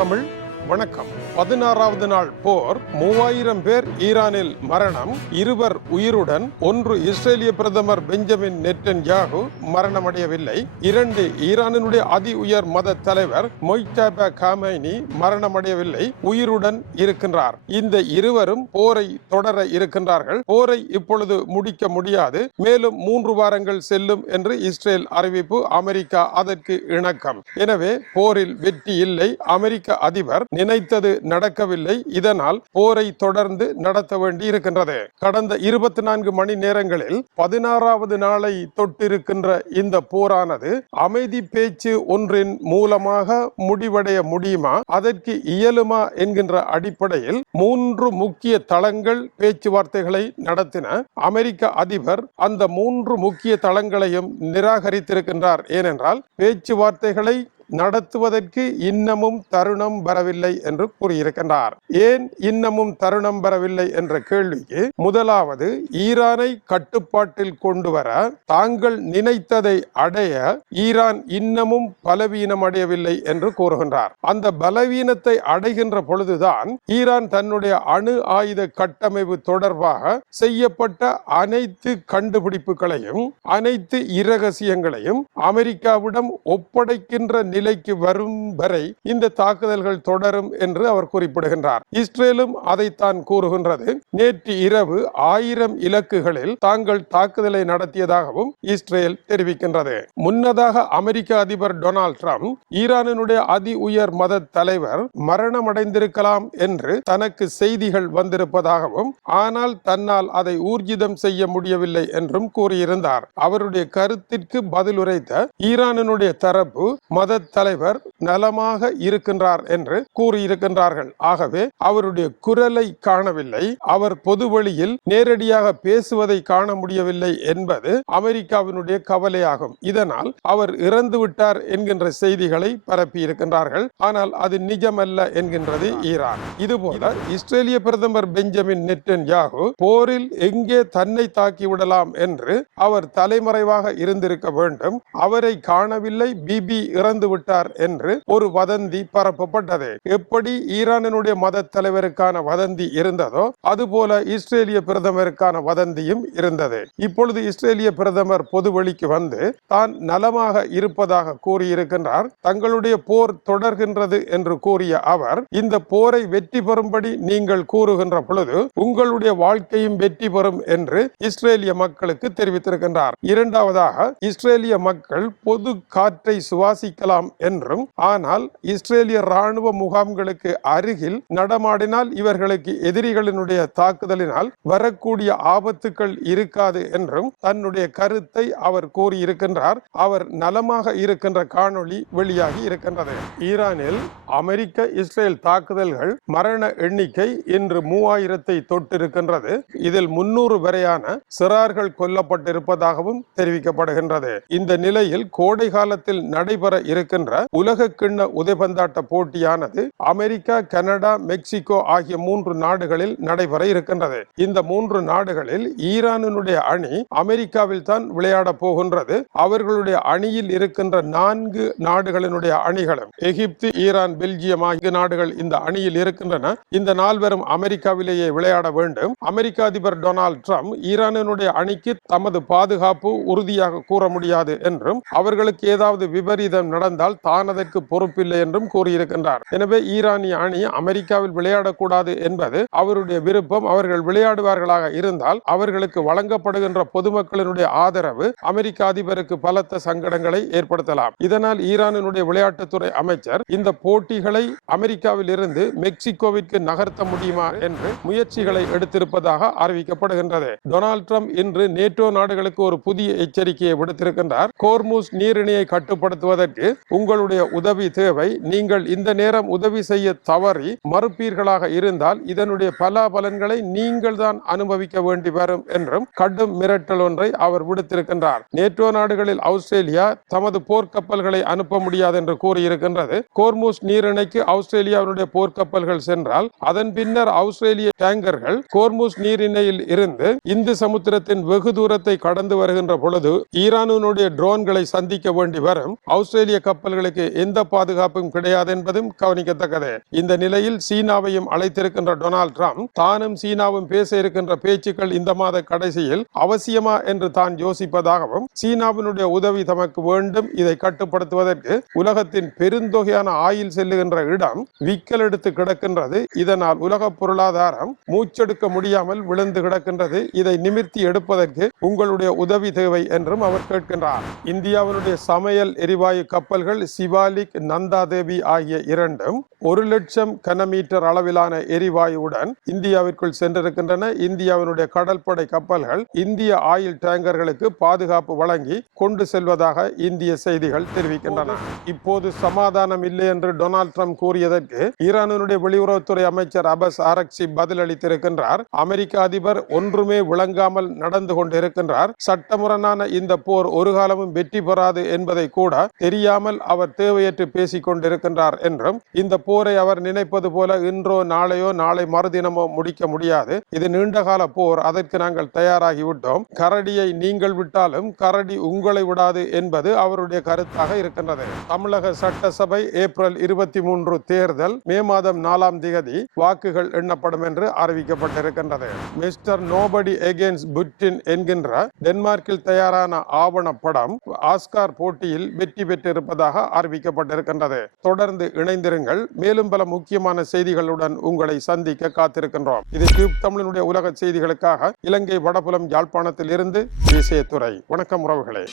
தமிழ் வணக்கம். 16வது நாள் போர், 3000 பேர் ஈரானில் மரணம், 2 உயிருடன். 1 இஸ்ரேலிய பிரதமர் பெஞ்சமின் நெட்டன்யாகு மரணமடையவில்லை. 2 ஈரானினுடைய அதி உயர் மத தலைவர் மொய்டபா காமைனி மரணமடையவில்லை, உயிருடன் இருக்கின்றார். இந்த இருவரும் போரை தொடர இருக்கின்றார்கள். போரை இப்பொழுது முடிக்க முடியாது, மேலும் 3 வாரங்கள் செல்லும் என்று இஸ்ரேல் அறிவிப்பு. அமெரிக்கா அதற்கு இணக்கம். எனவே போரில் வெற்றி இல்லை. அமெரிக்க அதிபர் நினைத்தது நடக்கவில்லை. இதனால் போரை தொடர்ந்து நடத்த வேண்டி இருக்கின்றது. கடந்த 24 மணி நேரங்களில் 16வது நாளை தொட்டிருக்கின்ற இந்த போரானது அமைதி பேச்சு ஒன்றின் மூலமாக முடிவடைய முடியுமா, அதற்கு இயலுமா என்கின்ற அடிப்படையில் 3 முக்கிய தளங்கள் பேச்சுவார்த்தைகளை நடத்தின. அமெரிக்க அதிபர் அந்த 3 முக்கிய தளங்களையும் நிராகரித்திருக்கின்றார். ஏனென்றால் பேச்சுவார்த்தைகளை நடத்துவதற்கு இன்னமும் தருணம் வரவில்லை என்று கூறியிருக்கின்றார். ஏன் இன்னமும் தருணம் வரவில்லை என்ற கேள்விக்கு, முதலாவது, ஈரானை கட்டுப்பாட்டில் கொண்டு வர தாங்கள் நினைத்ததை அடைய ஈரான் இன்னமும் பலவீனம் அடையவில்லை என்று கூறுகின்றார். அந்த பலவீனத்தை அடைகின்ற பொழுதுதான் ஈரான் தன்னுடைய அணு ஆயுத கட்டமைப்பு தொடர்பாக செய்யப்பட்ட அனைத்து கண்டுபிடிப்புகளையும் அனைத்து இரகசியங்களையும் அமெரிக்காவிடம் ஒப்படைக்கின்ற நிலைக்கு வரும் வரை இந்த தாக்குதல்கள் தொடரும் என்று அவர் குறிப்பிடுகின்றார். இஸ்ரேலும் அதைத்தான் கூறுகின்றது. நேற்று இரவு 1000 இலக்குகளில் தாங்கள் தாக்குதலை நடத்தியதாகவும் இஸ்ரேல் தெரிவிக்கின்றது. முன்னதாக அமெரிக்க அதிபர் டொனால்ட் ட்ரம்ப் ஈரானினுடைய அதி உயர் மத தலைவர் மரணமடைந்திருக்கலாம் என்று தனக்கு செய்திகள் வந்திருப்பதாகவும், ஆனால் தன்னால் அதை ஊர்ஜிதம் செய்ய முடியவில்லை என்றும் கூறியிருந்தார். அவருடைய கருத்திற்கு பதிலுரைத்த ஈரானினுடைய தரப்பு மத தலைவர் நலமாக இருக்கின்றார் என்று கூறியிருக்கின்றார்கள். ஆகவே அவருடைய குரலை காணவில்லை, அவர் பொதுவெளியில் நேரடியாக பேசுவதை காண முடியவில்லை என்பது அமெரிக்காவினுடைய கவலையாகும். இதனால் அவர் இறந்து விட்டார் என்கின்ற செய்திகளை பரப்பி இருக்கின்றார்கள். ஆனால் அது நிஜமல்ல என்கின்றது ஈரான். இதுபோல இஸ்ரேலிய பிரதமர் பெஞ்சமின் நெட்டன்யாகு போரில் எங்கே தன்னை தாக்கிவிடலாம் என்று அவர் தலைமறைவாக இருந்திருக்க வேண்டும். அவரை காணவில்லை, பிபி இறந்து விட்டார் என்று ஒரு வதந்தி பரப்பப்பட்டது. எப்படி ஈரானினுடைய மத தலைவருக்கான வதந்தி இருந்ததோ அதுபோல இஸ்ரேலிய பிரதமருக்கான வதந்தியும் இருந்தது. இப்பொழுது இஸ்ரேலிய பிரதமர் பொதுவெளிக்கு வந்து தான் நலமாக இருப்பதாக கூறியிருக்கின்றார். தங்களுடைய போர் தொடர்கின்றது என்று கூறிய அவர், இந்த போரை வெற்றி பெறும்படி நீங்கள் கூறுகின்ற பொழுது உங்களுடைய வாழ்க்கையும் வெற்றி பெறும் என்று இஸ்ரேலிய மக்களுக்கு தெரிவித்திருக்கின்றார். இரண்டாவதாக, இஸ்ரேலிய மக்கள் பொது காற்றை சுவாசிக்கலாம் என்றும், ஆனால் இஸ்ரேலிய ராணுவ முகாம்களுக்கு அருகில் நடமாடினால் இவர்களுக்கு எதிரிகளினுடைய தாக்குதலினால் வரக்கூடிய ஆபத்துக்கள் இருக்காது என்றும் தன்னுடைய கருத்தை அவர் கூறியிருக்கின்றார். அவர் நலமாக இருக்கின்ற காணொளி வெளியாகி இருக்கின்றது. ஈரானில் அமெரிக்க இஸ்ரேல் தாக்குதல்கள் மரண எண்ணிக்கை இன்று 3000-ஐ தொட்டிருக்கின்றது. இதில் 300 வரையான சிறார்கள் கொல்லப்பட்டிருப்பதாகவும் தெரிவிக்கப்படுகின்றது. இந்த நிலையில் கோடை காலத்தில் நடைபெற இருக்கின்ற உலக கிண்ண உதைபந்தாட்ட போட்டியானது அமெரிக்கா, கனடா, மெக்சிகோ ஆகிய 3 நாடுகளில் நடைபெற இருக்கின்றது. இந்த 3 நாடுகளில் ஈரானினுடைய அணி அமெரிக்காவில் தான் விளையாட போகின்றது. அவர்களுடைய அணியில் இருக்கின்ற 4 நாடுகளினுடைய அணிகளும், எகிப்து, ஈரான், பெல்ஜியம் ஆகிய நாடுகள் இந்த அணியில் இருக்கின்றன. இந்த 4 அமெரிக்காவிலேயே விளையாட வேண்டும். அமெரிக்க அதிபர் டொனால்ட் ட்ரம்ப் ஈரானினுடைய அணிக்கு தமது பாதுகாப்பு உறுதியாக கூற முடியாது என்றும், அவர்களுக்கு ஏதாவது விபரீதம் நடந்தால் தான் அதற்கு பொறுப்பில்லை என்றும் கூறியிருக்கின்றார். எனவே ஈரானிய அணி அமெரிக்காவில் விளையாடக்கூடாது என்பது அவருடைய விருப்பம். அவர்கள் விளையாடுவார்களாக இருந்தால் அவர்களுக்கு வழங்கப்படுகின்ற பொதுமக்களினுடைய ஆதரவு அமெரிக்க அதிபருக்கு பலத்த சங்கடங்களை ஏற்படுத்தலாம். இதனால் ஈரானினுடைய விளையாட்டுத்துறை அமைச்சர் இந்த போட்டிகளை அமெரிக்காவில் இருந்து மெக்சிகோவிற்கு நகர்த்த முடியுமா என்று முயற்சிகளை எடுத்திருப்பதாக அறிவிக்கப்படுகின்றது. டொனால்ட் ட்ரம்ப் இன்று நேட்டோ நாடுகளுக்கு ஒரு புதிய எச்சரிக்கையை விடுத்திருக்கின்றார். ஹோர்முஸ் நீரிணையை கட்டுப்படுத்துவதற்கு உங்களுடைய உதவி தேவை. நீங்கள் இந்த நேரம் உதவி செய்ய தவறி மறுப்பீர்களாக இருந்தால் இதனுடைய பலாபலன்களை நீங்கள் தான் அனுபவிக்க வேண்டி வரும் என்றும் கடும் மிரட்டல் ஒன்றை அவர் விடுத்திருக்கின்றார். நேட்டோ நாடுகளில் ஆஸ்திரேலியா தமது போர்க்கப்பல்களை அனுப்ப முடியாது என்று கூறியிருக்கின்றது. ஹோர்முஸ் நீரிணைக்கு ஆஸ்திரேலியாவுடைய போர்க்கப்பல்கள் சென்றால் அதன் பின்னர் ஆஸ்திரேலிய டேங்கர்கள் ஹோர்முஸ் நீரிணையில் இருந்து இந்து சமுத்திரத்தின் வெகு தூரத்தை கடந்து வருகின்ற பொழுது ஈரானுடைய ட்ரோன்களை சந்திக்க வேண்டி வரும். ஆஸ்திரேலிய கப்பல்களுக்கு எந்த பாதுகாப்பும் கிடையாது என்பதும் கவனிக்கத்தக்கது. இந்த நிலையில் சீனாவையும் அழைத்திருக்கின்ற டொனால்ட் ட்ரம்ப் தானும் சீனாவும் பேச இருக்கின்ற பேச்சுக்கள் இந்த மாத கடைசியில் அவசியமா என்று தான் யோசிப்பதாகவும், சீனாவினுடைய உதவி தமக்கு வேண்டும், இதை கட்டுப்படுத்துவதற்கு உலகத்தின் பெருந்தொகையான ஆயில் செல்லுகின்ற இடம் விக்கல் எடுத்து கிடக்கின்றது, இதனால் உலக பொருளாதாரம் மூச்செடுக்க முடியாமல் விழுந்து கிடக்கின்றது, இதை நிமிர்த்தி எடுப்பதற்கு உங்களுடைய உதவி தேவை என்றும் அவர் கேட்கின்றார். இந்தியாவினுடைய சமையல் எரிவாயு கப்பல்கள் சிவாலிக், நந்தா தேவி ஆகிய இரண்டும் 1,00,000 கனமீட்டர் அளவிலான எரிவாயுவுடன் இந்தியாவிற்குள் சென்றிருக்கின்றன. இந்தியாவினுடைய கடற்படை கப்பல்கள் இந்திய ஆயில் டேங்கர்களுக்கு பாதுகாப்பு வழங்கி கொண்டு செல்வதாக இந்திய செய்திகள் தெரிவிக்கின்றன. இப்போது சமாதானம் இல்லை என்று டொனால்ட் ட்ரம்ப் கூறியதற்கு ஈரானுடைய வெளியுறவுத்துறை அமைச்சர் அப்பாஸ் ஆரக்சி பதிலளித்திருக்கின்றார். அமெரிக்க அதிபர் ஒன்றுமே விளங்காமல் நடந்து கொண்டிருக்கின்றார். சட்டமுரணான இந்த போர் ஒரு காலமும் வெற்றி பெறாது என்பதை கூட தெரியாமல் அவர் தேவையற்று பேசிக் கொண்டிருக்கின்றார் என்றும், இந்த போரை அவர் நினைப்பது போல இன்றோ நாளையோ நாளை மறுதினமோ முடிக்க முடியாது, இது நீண்டகால போர், அதற்கு நாங்கள் தயாராகிவிட்டோம், கரடியை நீங்கள் விட்டாலும் கரடி உங்களை விடாது என்பது அவருடைய கருத்தாக இருக்கின்றது. தமிழக சட்டசபை ஏப்ரல் 23 தேர்தல் மே மாதம் 4ஆம் தேதி வாக்குகள் எண்ணப்படும் என்று அறிவிக்கப்பட்டிருக்கின்றது. மிஸ்டர் நோபடி எகெயின்ஸ்ட் புட்டின் என்கின்ற டென்மார்க்கில் தயாரான ஆவணப்படம் ஆஸ்கார் போட்டியில் வெற்றி பெற்றிருப்பதாக அறிவிக்கப்பட்டிருக்கின்றது. தொடர்ந்து இணைந்திருங்கள். மேலும் பல முக்கியமான செய்திகளுடன் உங்களை சந்திக்க காத்திருக்கின்றோம். இது டியூப் தமிழினுடைய உலக செய்திகளுக்காக இலங்கை வடபுலம் யாழ்ப்பாணத்தில் இருந்து விசயத்துறை. வணக்கம் உறவுகளே.